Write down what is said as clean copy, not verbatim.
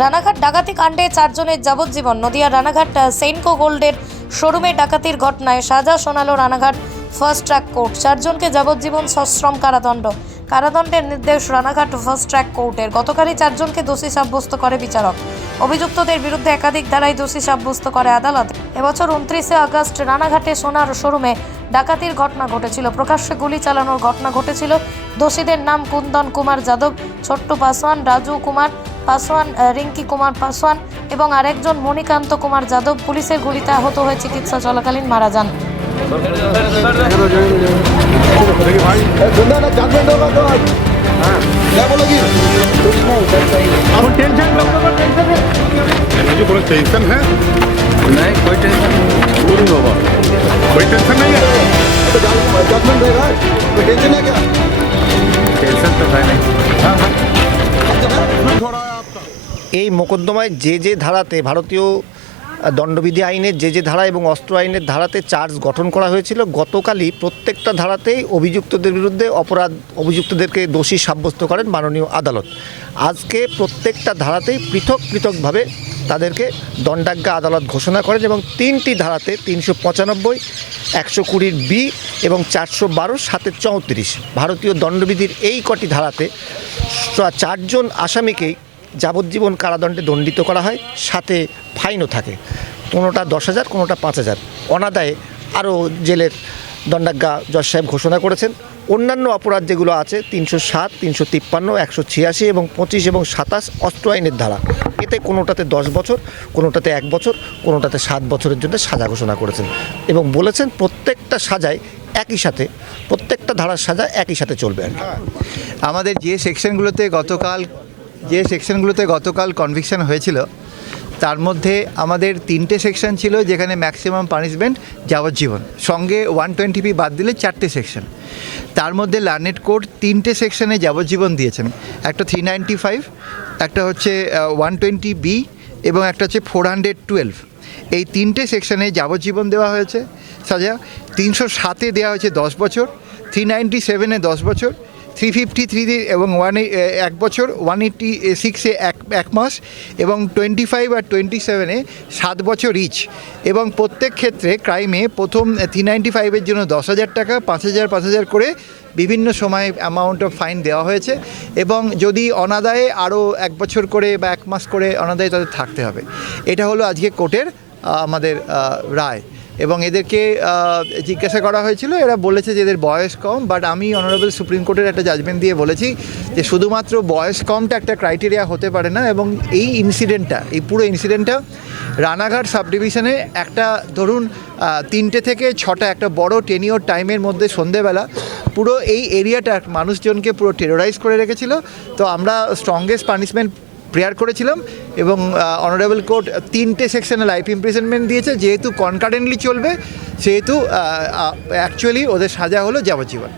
রানাঘাট ডাকাতি কাণ্ডে 4 জনের যাবজ্জীবন। নদিয়া রানাঘাট সেনকো গোল্ডের শোরুমে ডাকাতির ঘটনায় সাজা শোনালো রানাঘাট ফার্স্ট ট্র্যাক কোর্ট। 4 জনকে যাবজ্জীবন সশ্রম কারাদণ্ড। কারাদণ্ডের নির্দেশ রানাঘাট ফার্স্ট ট্র্যাক কোর্টের। গতকালই 4 জনকে দোষী সাব্যস্ত করে বিচারক। অভিযুক্তদের বিরুদ্ধে একাধিক ধারায় দোষী সাব্যস্ত করে আদালত। এবছর 29 আগস্ট রানাঘাটে সোনার শোরুমে ডাকাতির ঘটনা ঘটেছিল। প্রকাশ্যে গুলি চালানোর ঘটনা ঘটেছিল। দোষীদের নাম কুন্দন কুমার যাদব, ছোট্টু পাসওয়ান, রাজু কুমার পাসওয়ান, রিঙ্কি কুমার পাসওয়ান এবং আরেকজন মণিকান্ত কুমার যাদব। পুলিশের গুলিতে আহত হয়ে চিকিৎসা চলাকালীন মারা যান। टेंशन है नहीं कोई टेंशन नहीं होगा कोई टेंशन नहीं है तो जजमेंट देगा कोई टेंशन है क्या टेंशन तो है नहीं थोड़ा है आपका এই মোকদ্দমায় যে ধারাতে ভারতীয় দণ্ডবিধি আইনের যে ধারা এবং অস্ত্র আইনের ধারাতে চার্জ গঠন করা হয়েছিল, গতকালই প্রত্যেকটা ধারাতেই অভিযুক্তদের বিরুদ্ধে অভিযুক্তদেরকে দোষী সাব্যস্ত করেন মাননীয় আদালত। আজকে প্রত্যেকটা ধারাতেই পৃথকভাবে তাদেরকে দণ্ডাজ্ঞা আদালত ঘোষণা করেন এবং 3টি ধারাতে 395, 120 বি এবং 412 সাথে 34 ভারতীয় দণ্ডবিধির এই কটি ধারাতে 4 জন আসামিকেই যাবজ্জীবন কারাদণ্ডে দণ্ডিত করা হয়, সাথে ফাইনও থাকে। কোনোটা 10,000, কোনোটা 5,000। অনাদায়ে আরও জেলের দণ্ডাজ্ঞা জজ সাহেব ঘোষণা করেছেন। অন্যান্য অপরাধ যেগুলো আছে 307, 353, 186 এবং 25 এবং 27 অস্ত্র আইনের ধারা, এতে কোনোটাতে 10 বছর, কোনোটাতে 1 বছর, কোনোটাতে 7 বছরের জন্য সাজা ঘোষণা করেছেন এবং বলেছেন প্রত্যেকটা সাজায় একই সাথে, প্রত্যেকটা ধারার সাজা একই সাথে চলবে আর কি। আমাদের যে সেকশনগুলোতে গতকাল কনভিকশন হয়েছিল তার মধ্যে আমাদের 3টে সেকশন ছিল যেখানে ম্যাক্সিমাম পানিশমেন্ট যাবজ্জীবন, সঙ্গে 120 বাদ দিলে 4টে সেকশন। তার মধ্যে লার্নেড কোর্ট 3টে সেকশনে যাবজ্জীবন দিয়েছেন। একটা 395, একটা হচ্ছে 120 বি এবং একটা হচ্ছে 412। এই 3টে সেকশনে যাবজ্জীবন দেওয়া হয়েছে সাজা। 307-এ দেওয়া হয়েছে 10 বছর, 397-এ 10 বছর, 353 এবং 1 বছর, 186-এ 1 মাস এবং 25 আর 27-এ 7 বছর ইচ। এবং প্রত্যেক ক্ষেত্রে ক্রাইমে প্রথম 395-এর জন্য 10,000 টাকা, 5,000 করে বিভিন্ন সময় অ্যামাউন্ট অফ ফাইন দেওয়া হয়েছে এবং যদি অনাদায়ে আরও 1 বছর করে বা 1 মাস করে অনাদায়ে তাদের থাকতে হবে। এটা হলো আজকে কোর্টের আমাদের রায়। এবং এদেরকে জিজ্ঞাসা করা হয়েছিল, এরা বলেছে যে এদের বয়স কম, বাট আমি অনারেবল সুপ্রিম কোর্টের একটা জাজমেন্ট দিয়ে বলেছি যে শুধুমাত্র বয়স কমটা একটা ক্রাইটেরিয়া হতে পারে না। এবং এই পুরো ইনসিডেন্টটা রানাঘাট সাব ডিভিশনে একটা ধরুন 3টে থেকে 6টা একটা বড় টেনিওর টাইমের মধ্যে সন্ধেবেলা পুরো এই এরিয়াটা মানুষজনকে পুরো টেরোরাইজ করে রেখেছিল। তো আমরা স্ট্রংগেস্ট পানিশমেন্ট প্রেয়ার করেছিলাম এবং অনারেবল কোর্ট 3টে সেকশনে লাইফ ইমপ্রিজনমেন্ট দিয়েছে। যেহেতু কনকারেন্টলি চলবে সেহেতু অ্যাকচুয়ালি ওদের সাজা হলো যাবজ্জীবন।